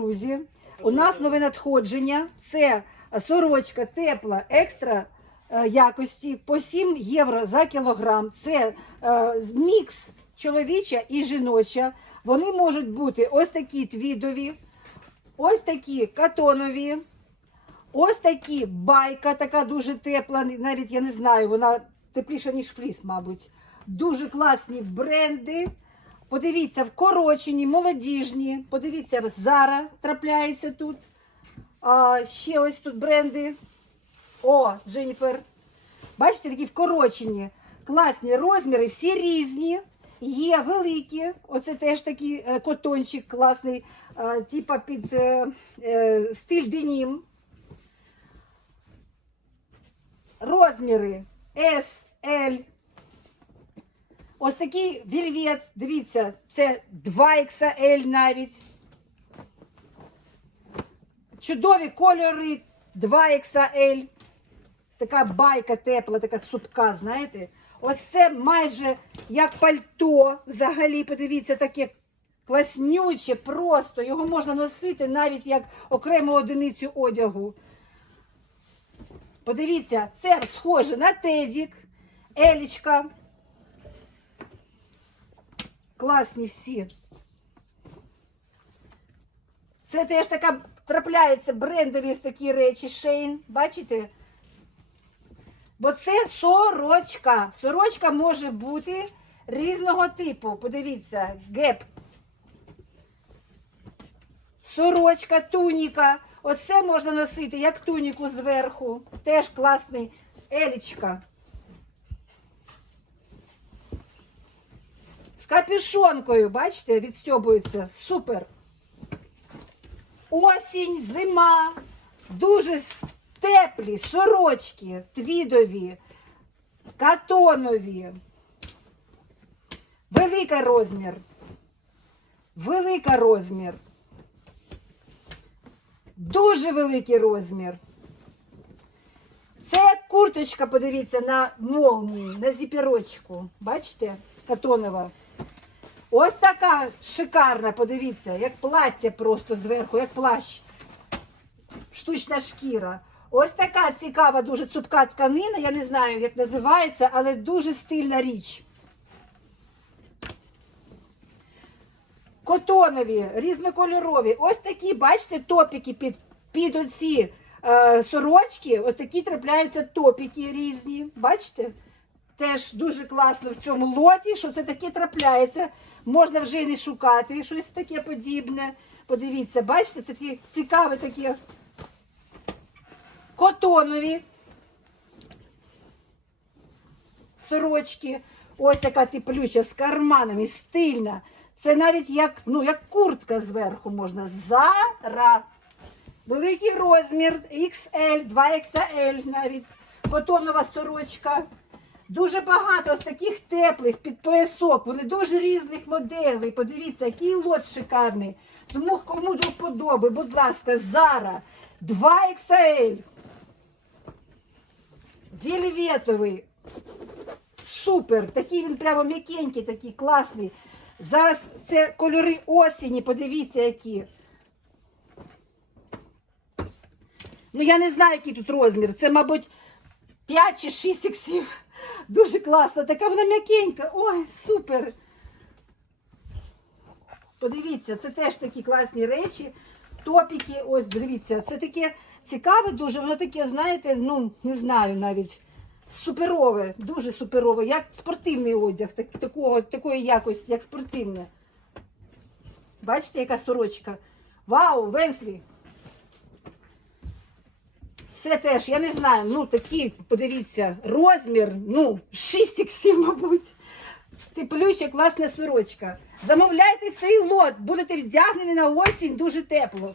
Друзі, у нас нове надходження. Це сорочка тепла екстра е, якості по 7 євро за кілограм. Це е, мікс чоловіча і жіноча. Вони можуть бути ось такі твідові, ось такі катонові, ось такі байка, така дуже тепла. Навіть я не знаю, вона тепліша, ніж фліс, мабуть. Дуже класні бренди. Подивіться, вкорочені, молодіжні. Подивіться, Зара трапляється тут. А, ще ось тут бренди. О, Дженніфер. Бачите, такі вкорочені, класні розміри, всі різні. Є великі. Оце теж такий е, котончик класний, е, типа під е, стиль денім. Розміри S, L. Ось такий вільвет, дивіться, це 2XL навіть. Чудові кольори 2XL. Така байка тепла, така сутка, знаєте. Ось це майже як пальто. Взагалі, подивіться, таке класнюче, просто. Його можна носити навіть як окрему одиницю одягу. Подивіться, це схоже на тедік, елічка. Класні всі. Це теж така трапляється брендові такі речі. Шейн. Бачите? Бо це сорочка. Сорочка може бути різного типу. Подивіться, геп. Сорочка, туніка. Оце можна носити, як туніку зверху. Теж класний елічка. З капюшонкою, бачите, відстьобується. Супер. Осінь, зима, дуже теплі сорочки, твідові, катонові. Велика розмір. Велика розмір. Дуже великий розмір. Це курточка, подивіться, на молнії, на зіпірочку. Бачите? Катонова. Ось така шикарна, подивіться, як плаття просто зверху, як плащ. Штучна шкіра. Ось така цікава, дуже цупка тканина, я не знаю, як називається, але дуже стильна річ. Котонові, різнокольорові. Ось такі, бачите, топіки під, під оці е, сорочки. Ось такі трапляються топіки різні. Бачите? Теж дуже класно в цьому лоті, що це таке трапляється. Можна вже і не шукати щось таке подібне. Подивіться, бачите, це такі цікаві такі котонові сорочки. Ось яка теплюча з карманами, стильна. Це навіть як, ну, як куртка зверху можна. Зара. Великий розмір XL, 2XL навіть. Котонова сорочка. Дуже багато ось таких теплих під поясок. Вони дуже різних моделей. Подивіться, який лот шикарний. Тому кому до вподоби, будь ласка, Зара 2XL. Вільветовий. Супер! Такий він прямо м'якенький, такий класний. Зараз це кольори осені, подивіться, які. Ну, я не знаю, який тут розмір. Це, мабуть, 5 чи 6 іксів. Дуже класно. Така вона м'якенька. Ой, супер. Подивіться, це теж такі класні речі. Топіки, ось, дивіться, це таке цікаве дуже, воно таке, знаєте, ну, не знаю навіть. Суперове, дуже суперове, як спортивний одяг, так, такого, такої якості, як спортивне. Бачите, яка сорочка? Вау, Венслі! Це теж, я не знаю, ну такий, подивіться, розмір, ну, 6 іксів, мабуть. Теплюча, класна сорочка. Замовляйте цей лот, будете вдягнені на осінь дуже тепло.